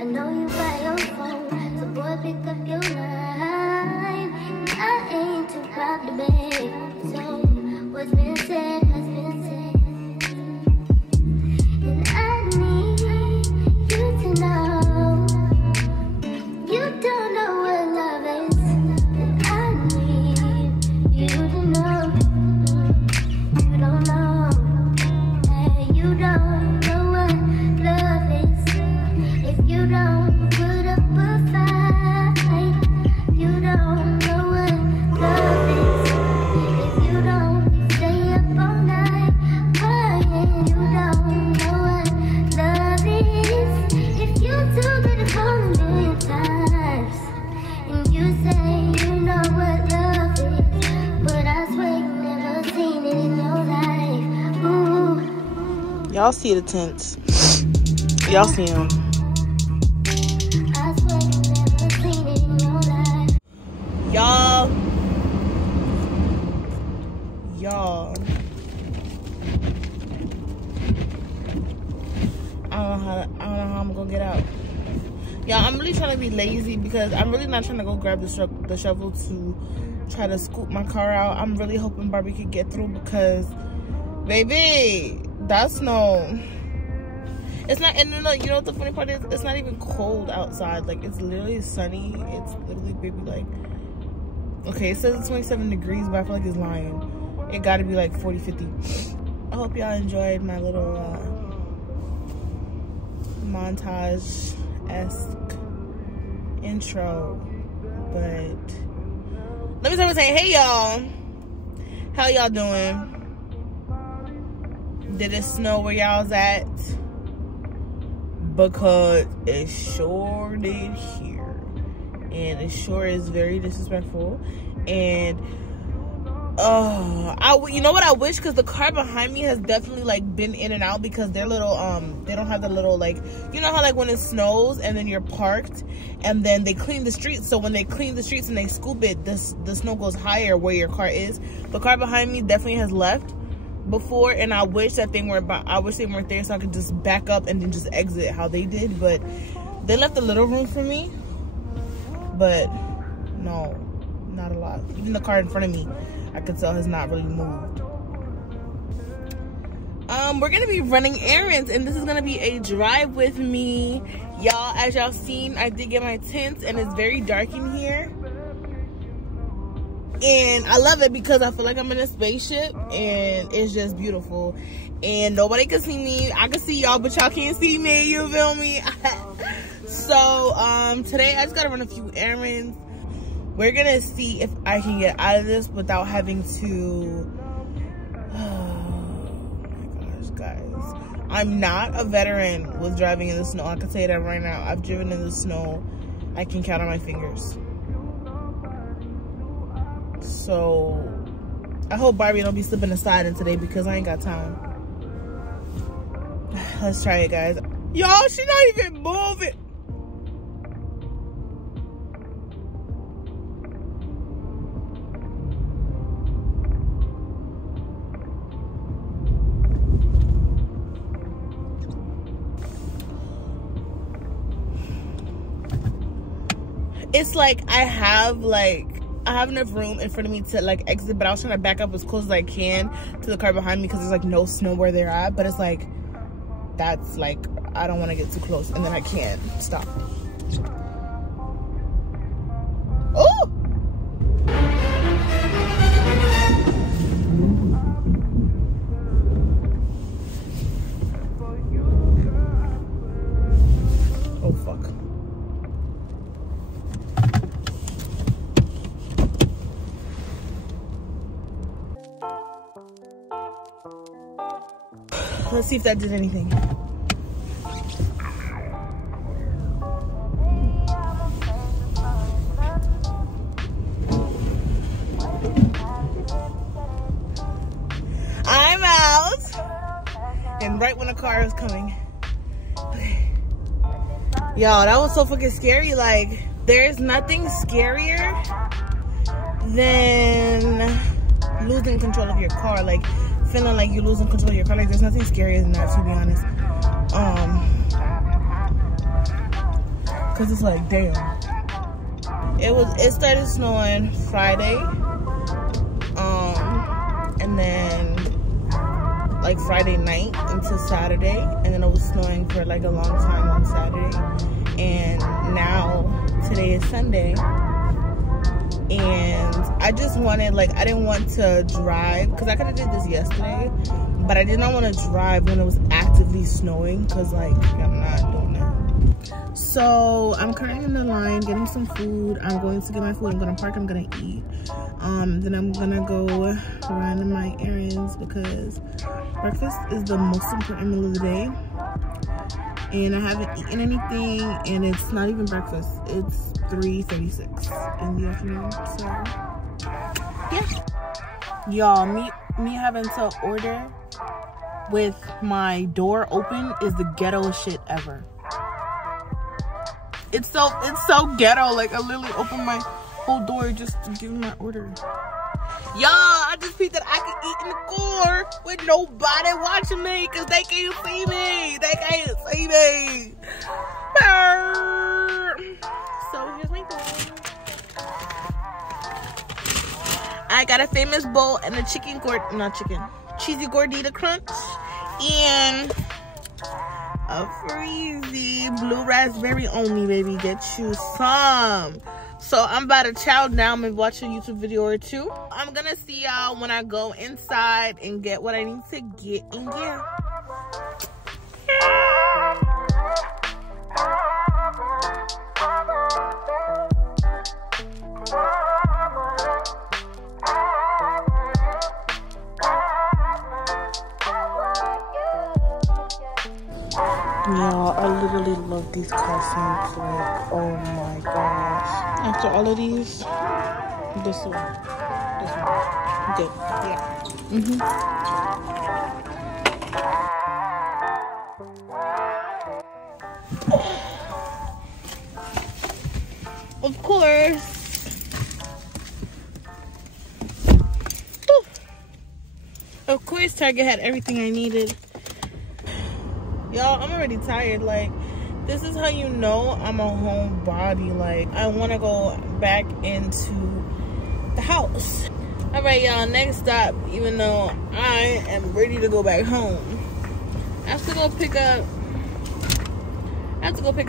I know you by your phone, so boy pick up your line. I ain't too proud to beg, so what's been said has been said. And I need you to know you don't know what love is. And I need you to know you don't know. Hey, you don't know what love is. If you don't put up a fight, you don't know what love is. If you don't stay up all night crying, you don't know what love is. If you too good to call a million times and you say you know what love is, but I swear you never seen it in your life. Ooh. Y'all see the tents. Y'all see them. I swear you never seen it in your life. Y'all. I don't know how I'm gonna get out. Y'all, I'm really trying to be lazy because I'm really not trying to go grab the shovel to try to scoop my car out. I'm really hoping Barbie could get through because, baby, that snow. It's not, and you know what the funny part is? It's not even cold outside. Like, it's literally sunny. It's literally, baby, like, okay, it says it's 27 degrees, but I feel like it's lying. It gotta be like 40, 50. I hope y'all enjoyed my little montage-esque intro. But let me start with saying, hey y'all, how y'all doing? Did it snow where y'all's at? Because it sure did here, and it sure is very disrespectful. And you know what I wish, because the car behind me has definitely like been in and out because they're little they don't have the little, like, you know how like when it snows and then you're parked and then they clean the streets, so when they clean the streets and they scoop it, the snow goes higher where your car is. The car behind me definitely has left before, and I wish that they weren't there so I could just back up and then just exit how they did. But they left a little room for me, but no, not a lot. Even the car in front of me, I could tell, has not really moved. We're gonna be running errands, and this is gonna be a drive with me, y'all. As y'all seen, I did get my tents, and it's very dark in here. And I love it because I feel like I'm in a spaceship, and it's just beautiful. And nobody can see me. I can see y'all, but y'all can't see me. You feel me? So today I just gotta run a few errands. We're gonna see if I can get out of this without having to. Oh my gosh, guys! I'm not a veteran with driving in the snow. I can tell you that right now. I've driven in the snow, I can count on my fingers. So I hope Barbie don't be slipping aside in today because I ain't got time. Let's try it, guys. Y'all, she not even moving. It's like I have enough room in front of me to like exit, but I was trying to back up as close as I can to the car behind me because there's like no snow where they're at. But it's like, that's like, I don't want to get too close, and then I can't stop. Oh! Oh fuck. Let's see if that did anything. right when the car is coming. Okay. Y'all, that was so fucking scary. Like, there's nothing scarier than losing control of your car. Like, feeling like you're losing control of your car. Like, there's nothing scarier than that, to be honest. Cause it's like, damn. It started snowing Friday. And then like Friday night into Saturday, and then it was snowing for like a long time on Saturday, and now today is Sunday, and I just wanted, like, I didn't want to drive because I could have did this yesterday, but I did not want to drive when it was actively snowing because, like, I'm not doing that. So I'm currently in the line getting some food. I'm going to get my food. I'm gonna park. I'm gonna eat. Then I'm gonna go run my errands because breakfast is the most important meal of the day, and I haven't eaten anything, and it's not even breakfast. It's 3:36 in the afternoon. So yeah, y'all, me having to order with my door open is the ghetto shit ever. It's so ghetto. Like, I literally opened my whole door just to give my order. Y'all, I just peeped that I can eat in the car with nobody watching me because they can't see me. They can't see me. So here's my bowl. I got a famous bowl and a cheesy gordita crunch and a freezy blue raspberry only, baby. Get you some. So I'm about to chow down and watch a YouTube video or two. I'm gonna see y'all when I go inside and get what I need to get in here. Y'all, I literally love these costumes. Like, oh my gosh. After all of these, this one. Good. Yeah. Of course. Of course, Target had everything I needed. Y'all, I'm already tired. Like, this is how you know I'm a homebody. Like, I want to go back into the house. All right, y'all, next stop, even though I am ready to go back home, I have to go pick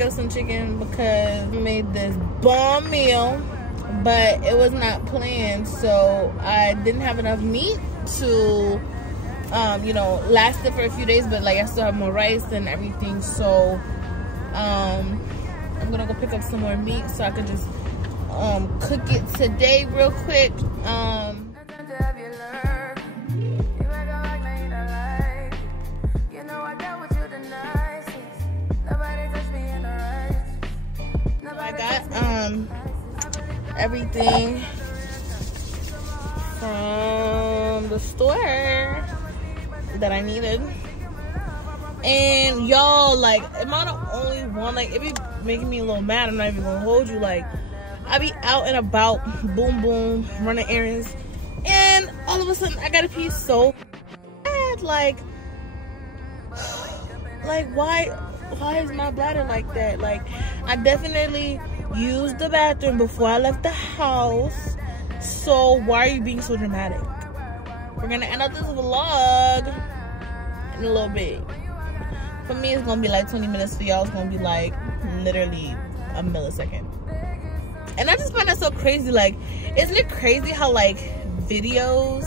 up some chicken because I made this bomb meal, but it was not planned, so I didn't have enough meat to you know, lasted for a few days, but like I still have more rice and everything, so I'm gonna go pick up some more meat so I can just cook it today real quick. I got everything from the store that I needed, and y'all, like, am I the only one? Like, it be making me a little mad. I'm not even gonna hold you. Like, I be out and about, boom boom, running errands, and all of a sudden I gotta pee so bad. Like why is my bladder like that? Like, I definitely used the bathroom before I left the house, so why are you being so dramatic? We're gonna end up this vlog in a little bit. For me, it's gonna be like 20 minutes. For y'all, it's gonna be like literally a millisecond. And I just find that so crazy. Like, isn't it crazy how, like, videos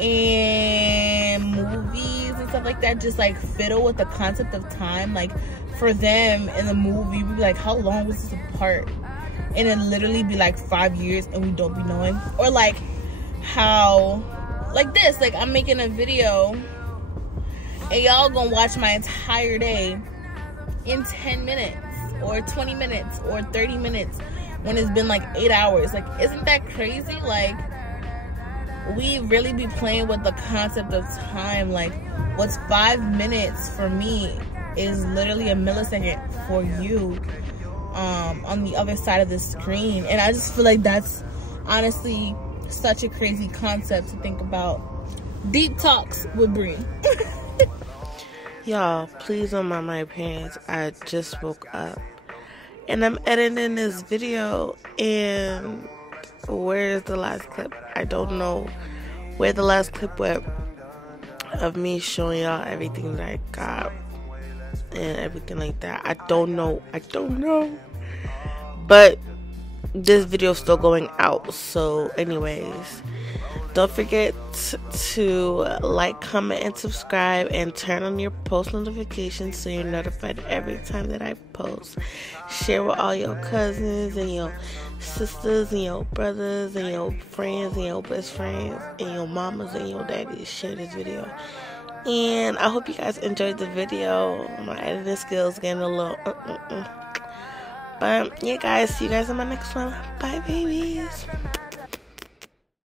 and movies and stuff like that just like fiddle with the concept of time? Like, for them in the movie, we'd be like, how long was this apart? And it literally be like 5 years and we don't be knowing. Or like how, like this, like I'm making a video and y'all gonna watch my entire day in 10 minutes or 20 minutes or 30 minutes when it's been like 8 hours. Like, isn't that crazy? Like, we really be playing with the concept of time. Like, what's 5 minutes for me is literally a millisecond for you on the other side of the screen. And I just feel like that's honestly such a crazy concept to think about. Deep talks with Bree. Y'all, please don't mind my appearance. I just woke up and I'm editing this video, and where's the last clip? I don't know where the last clip went of me showing y'all everything that I got and everything like that. I don't know. But this video is still going out. So anyways, don't forget to like, comment, and subscribe, and turn on your post notifications so you're notified every time that I post. Share with all your cousins and your sisters and your brothers and your friends and your best friends and your mamas and your daddies. Share this video. And I hope you guys enjoyed the video. My editing skills getting a little But yeah, guys, see you guys in my next one. Bye, babies.